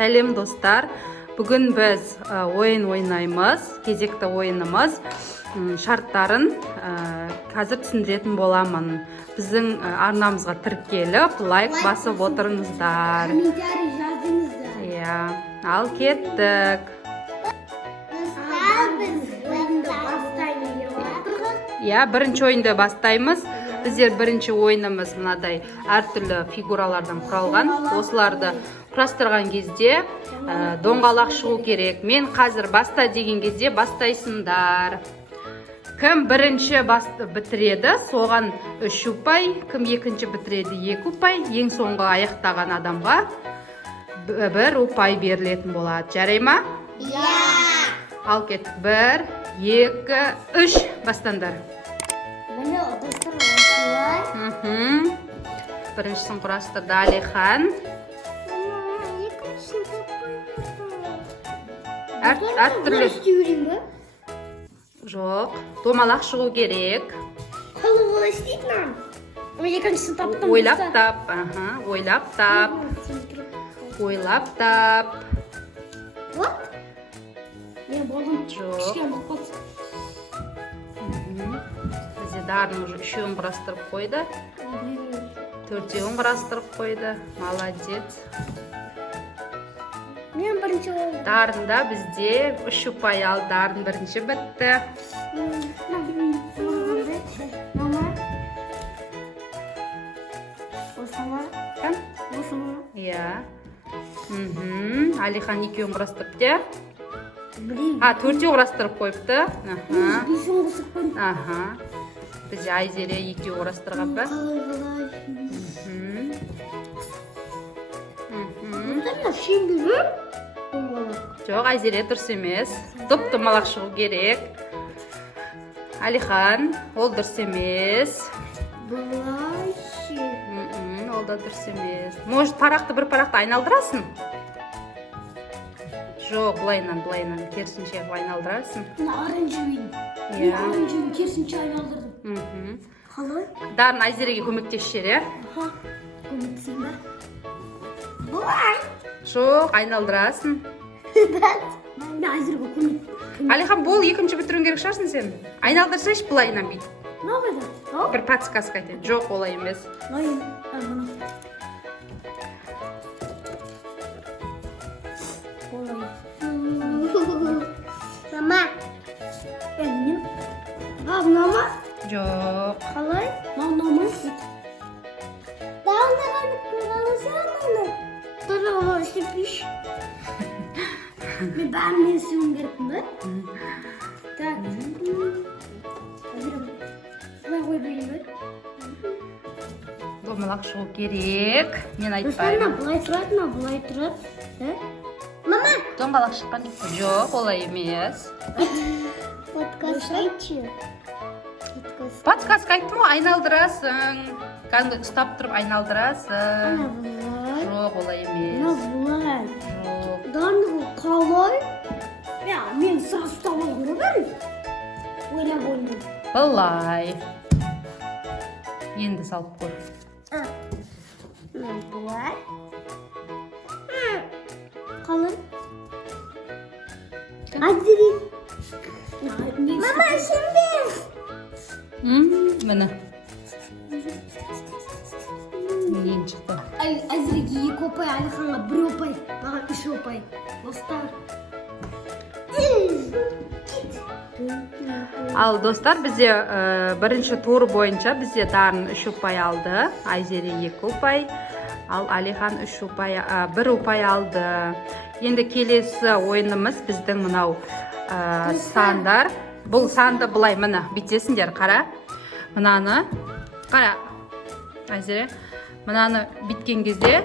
Сәлем достар. Бүгін біз ойын ойнаймыз. Кезекті ойынымыз. Шарттарын қазір түсіндіретін боламын. Біздің арнамызға тіркеліп, лайк басып отырыңыздар. Комментарий жазыңыздар. Иә, ал кеттік. Иә, бірінші ойынды бастаймыз. Біздер бірінші ойынымыз мынадай әртүрлі фигуралардан құралған. Осыларды құрастырған кезде доңғалақ шығу керек. Мен қазір баста деген кезде бастайсыңдар. Кім бірінші бітіреді, соған 3 ұпай, кім екінші бітіреді 2 ұпай, ең соңғы аяқтаған адамға 1 ұпай берілетін болады. Жарай ма? Иә. Ал кеттік. 1, 2, 3 бастаңдар. Міне достар осылай. Біріншісін құрастырды Алихан. Әртүрлі. Жоқ, домалақ шығу керек. Қалай істейді нам? Екіншісін таптым. Ойлап тап, ойлап тап. Ойлап тап. Вот. Мен болдым. Жоқ. Кішкен болып қалды. Бізде дарын уже 3-ін құрастырып қойды. 4-ін құрастырып қойды. Молодец. Мен бірінші болдым. Дарында бізде 3 ұпай ал. Дарын бірінші бітті. Мама. Осыма. Кім? Осыма. Иә. Алихан 2-ін құрастырып де. Блин. 4-ін құрастырып қойыпты. Бесін қосып қойдым. Бізде Айзере 2-ін құрастырған ба? Бұлдарына шеңбілі? Жоқ, Айзере дұрыс емес. Доп-домалақ шығу керек. Алихан, ол дұрыс емес. Бұлай ше. Ол да дұрыс емес. Может, парақты бір парақты айналдырасың? Жоқ, бұлайынан, керісінше айналдырасың. Мына оранжевый. Иә. Мен оранжевый керісінше айналдырдым. Қалай? Дарын Айзереге көмектесіп жер, е? Көмектесейін ба? Бұлай. Жоқ, айналдырасың. Мен Айзереге көмек. Алихан, бол екінші бітіруің керек шығарсың сен. Айналдырсайшы бұлайынан бейт. Мына қайда? Бір подсказка айтайын. Жоқ, олай емес. Мама. Мама. Жоқ. Қалай? Мама. Дауындағы қаласың. Тұрығы істепіш. Мен бәрінен сүйім керекпін бі? Так. Бұлай қой бейін бі? Домалақ шығу керек. Мен Достарына айтпаймын. бұлай тұрады ма? Бұлай тұрады. Мама! Домалақ шыққан жоқ, олай емес. Подкаст айтшы. Подсказка айттым ғой, айналдырасың. Кәдімгі ұстап тұрып айналдырасың. Бұлай. Жоқ, олай емес. Бұлай. Жоқ. Дарынығы қалай? Мен сразу ұстап алғым бәрін. Ойлап ойным. Бұлай. Енді салып қой. Бұлай. Қалай? Айзере. Мама, сенбе. Міне. Мен шықты. Айзереге 2 ұпай, Алиханға 1 ұпай, маған 3 ұпай. Достар. Ал достар, бізде бірінші тур бойынша бізде Дарын 3 ұпай алды, Айзере 2 ұпай, ал Алихан 1 ұпай алды. Енді келесі ойынымыз біздің мынау сандар. Бұл санды бұлай міне бүйтесіңдер, қара. Мынаны, қара, Айзере, мынаны бүйткен кезде,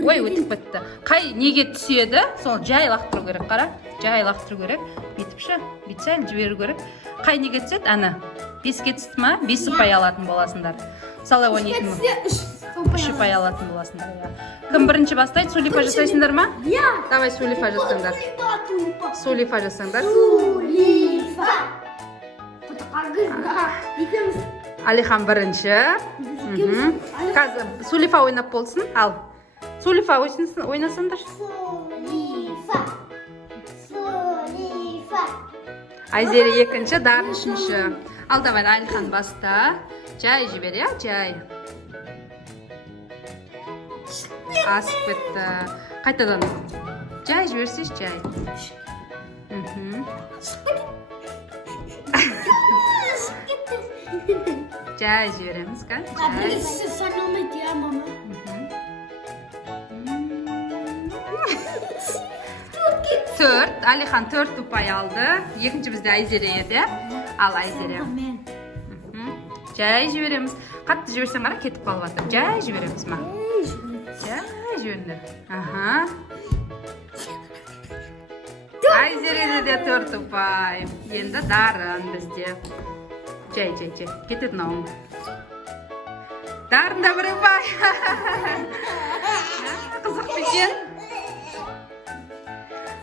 ой, өтіп бітті. Қай неге түседі, сол жай лақтыру керек, қара. Жай лақтыру керек, бүйтіпші, бүйтсе жіберу керек. Қай неге түседі, әні, 5-ке түсті ма, 5 ұпай алатын боласыңдар. Солай ойнайтын ма? 3 ұпай алатын боласыңдар. Кім бірінші бастайды, сулифа жасайсыңдар ма? Я. Давай сулифа жасаңдар. Сулифа жасаңдар. Сулифа. Алихан бірінші. Қазір сулифа ойнап болсын, ал. Сулифа ойнасаңдар. Сулифа. Сулифа. Айзере екінші, Дарын үшінші. Ал давай, Алихан баста. Жай жібер, я, жай. Асып кетті. Қайтадан. Жай жіберсеш, жай. Жай жібереміз, ка? Жай. Sen onu diyor mama. Төрт. Алихан 4 ұпай алды. Екінші бізде Айзере еді. Ал Айзере. Жай жібереміз. Қатты жіберсең қара кетіп қалып жатыр. Жай жібереміз ма? Жай жіберіңдер. Аха. Айзереде де 4 ұпай. Енді Дарын бізде. Жай. Кетеді науым. Дарын да 1 ұпай. Қызық екен.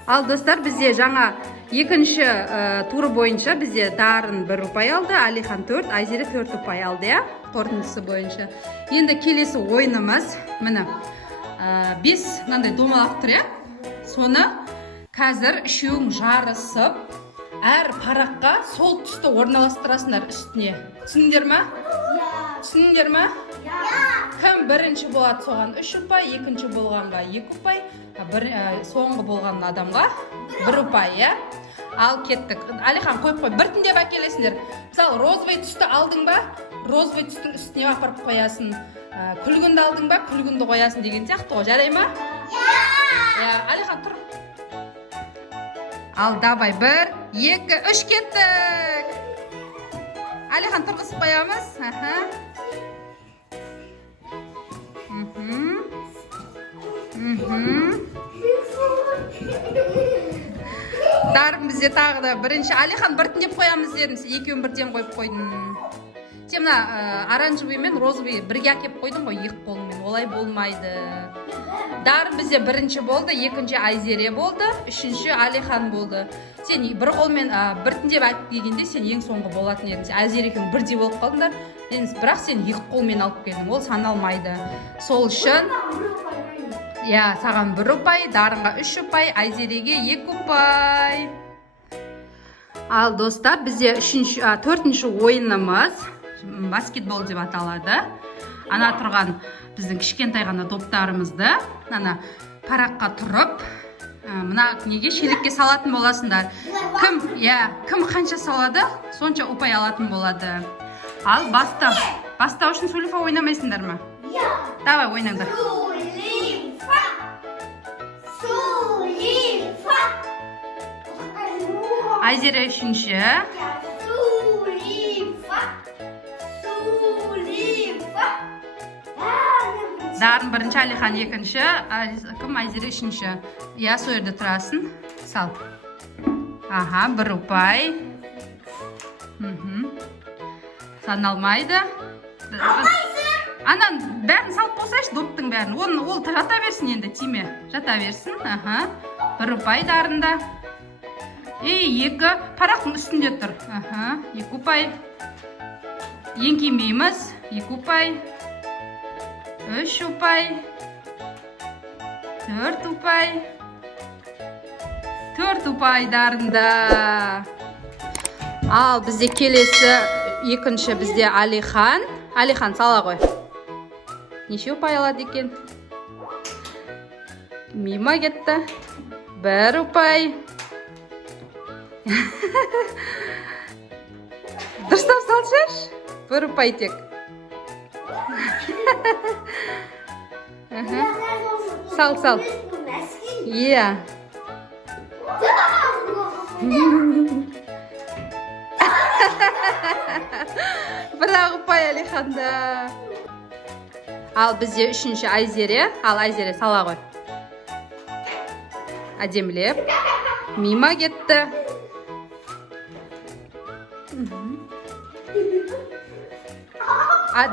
Ал достар, бізде жаңа екінші туры бойынша бізде Дарын 1 ұпай алды, Алихан 4, Айзере 4 ұпай алды, я? Қорытындысы бойынша. Енді келесі ойынымыз, міне, 5 мынандай домалақ тұр, я? Соны қазір үшеуің жарысып, әр параққа сол түсті орналастырасыңдар үстіне. Түсіндіңдер ме? Түсіндіңдер ме? Кім бірінші болады соған 3 ұпай, екінші болғанға 2 ұпай, соңғы болған адамға 1 ұпай, я? Ал кеттік. Алихан қойып қой, біртіндеп әкелесіңдер. Мысалы, розовый түсті алдың ба, розовый түстің үстіне апарып қоясың. Күлгінді алдың ба, күлгінді қоясың деген сияқты ғой, жарай ма? Алихан тұр. Ал давай, 1, 2, 3 кеттік. Алихан тұрғызып қоямыз. Дарын бізде тағы да бірінші. Алихан біртіндеп қоямыз дедім, сен екеуін бірден қойып қойдың. Сен мына оранжевый мен розовый бірге әкеп қойдың ғой, екі қолымен. Олай болмайды. Дарын бізде бірінші болды, екінші Айзере болды, үшінші Алихан болды. Сен бір қолмен біртіндеп әкелгенде сен ең соңғы болатын едің. Айзере екеуің бірдей болып қалдыңдар. Бірақ сен екі қолмен алып келдің, ол саналмайды. Сол үшін саған 1 ұпай, Дарынға 3 ұпай, Айзереге 2 ұпай. Ал достар, бізде 4-ші ойынымыз баскетбол деп аталады. Ана тұрған біздің кішкентай ғана топтарымызды ана параққа тұрып, мына неге шелекке салатын боласыңдар. Кім қанша салады, сонша ұпай алатын болады. Ал бастау үшін Сулифа ойнамайсыңдар ма? Давай ойнаңдар. Айзере үшінші. Дарын бірінші, Алихан екінші. Кім Айзере үшінші? Сол жерде тұрасың. Сал. 1 ұпай. Саналмайды. Анан бәрін салып болсайшы, доптың бәрін. Ол жата берсін енді, тиме. Жата берсін. 1 ұпай Дарында. 2 парақтың үстінде тұр. 2 ұпай. Еңкеймейміз. 2 ұпай. 3 ұпай. 4 ұпай. 4 ұпай Дарында. Ал бізде келесі екінші бізде Алихан. Алихан сала ғой. Неше ұпай алады екен? Мима кетті. 1 ұпай. Дұрыстап салшаш? 1 ұпай тек. Сал. Иә. Бірақ ұпай Алиханда. Ал бізде үшінші Айзере. Ал Айзере сала ғой. Әдемілеп. Мима кетті.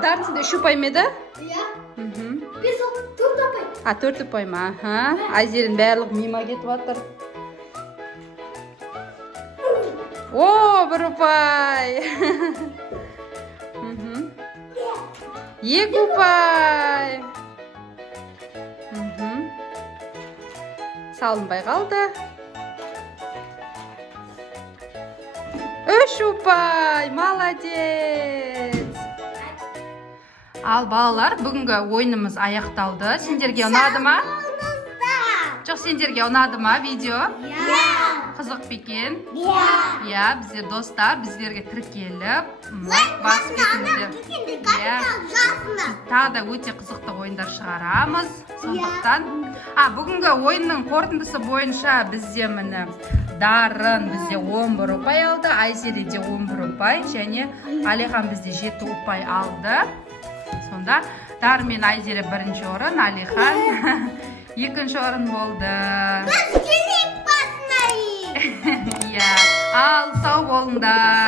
Дарын сенде 3 ұпай меді? Иә. 4 ұпай. 4 ұпай ма? Айзерін барлық Мима кетіп атыр. 1 ұпай. 2 ұпай. салынбай қалды. 3 ұпай, молодец. Ал балалар, бүгінгі ойынымыз аяқталды. Сендерге ұнады ма? Жоқ, сендерге ұнады ма видео? Қызық бекен? Иә, біздер достар, біздерге тіркеліп, бас бетімізде тағы да өте қызықты ойындар шығарамыз. Сондықтан, бүгінгі ойынның қорытындысы бойынша бізде міне Дарын бізде 11 ұпай алды, Айзере де 11 ұпай, және Алихан бізде 7 ұпай алды. Сонда Дарын мен Айзере бірінші орын, Алихан екінші орын болды. Біз келіп басынайық. Ал, сау болыңдар.